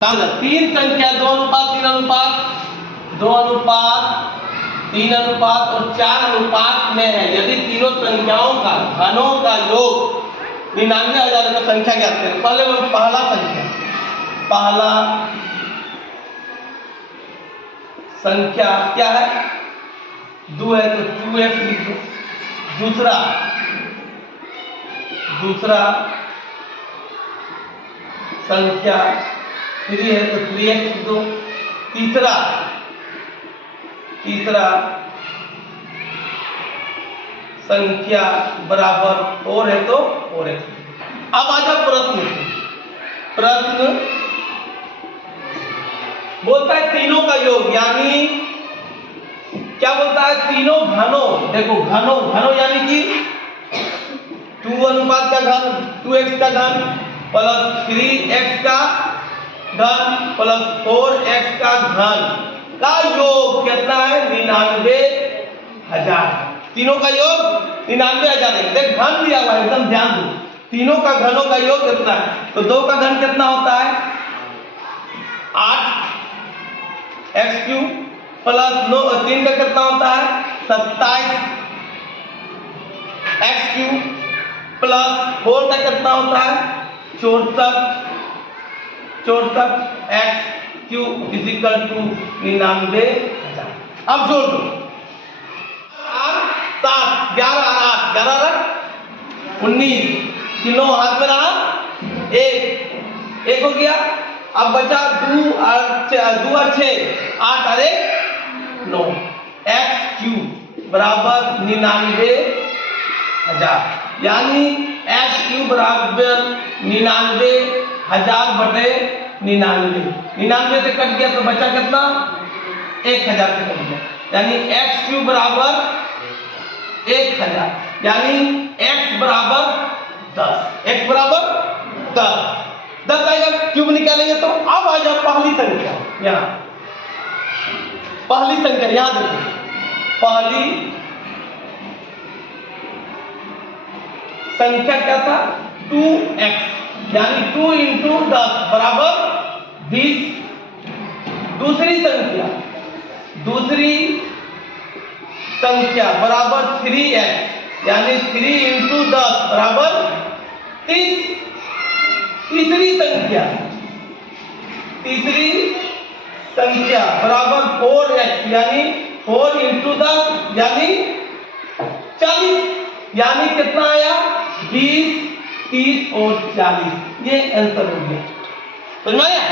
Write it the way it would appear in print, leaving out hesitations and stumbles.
तीन संख्या 2:3:2:3 और 4 में है। यदि तीनों संख्याओं का घनों का योग 99,000 का संख्या ज्ञात करें। पहले वो पहला संख्या क्या है? 2 है तो 2x लिख दो। दूसरा संख्या 3 है तो 3x लिख दो। तीसरा संख्या बराबर 4 है तो 4x। अब आ जाओ प्रश्न बोलता है तीनों का योग, यानी क्या बोलता है? तीनों घनों, देखो घनों यानी कि 2 अनुपात का घन 2x का घन प्लस 3x का घन प्लस 4x का घन का योग कितना है? 99,000। तीनों का योग 99,000 है। देख घन दिया हुआ है, एकदम ध्यान दो। तीनों का घनों का योग कितना है? तो 2 का घन कितना होता है? 8x³ प्लस 3 का कितना होता है? 27x³ प्लस 4 का कितना होता है? 64x³ = 99,000। अब जोड़ दो 7 11 8 11 19 किलो हाथ में रहा, एक हो गया। अब बचा 2 और 6 8 और 1 9 x³ बराबर 99,000, यानी x³ बराबर 99,000 बटे 99 से कट गया तो बचा कितना? 1,000 से कट गया, यानी x³ बराबर 1,000, यानी x बराबर 10 आएगा। क्यूब निकालेंगे तो अब आ जाओ पहली संख्या। यहाँ पहली संख्या यहाँ देखो, पहली संख्या क्या था? 2x, यानी 2 × 10 बराबर 20। दूसरी संख्या बराबर 3x, यानी 3 × 10 बराबर 30। तीसरी संख्या बराबर 4x, यानी 4 × 10 यानी 40, यानी कितना आया? 20 30 और 40। ये आंसर हो गया। समझ में आया?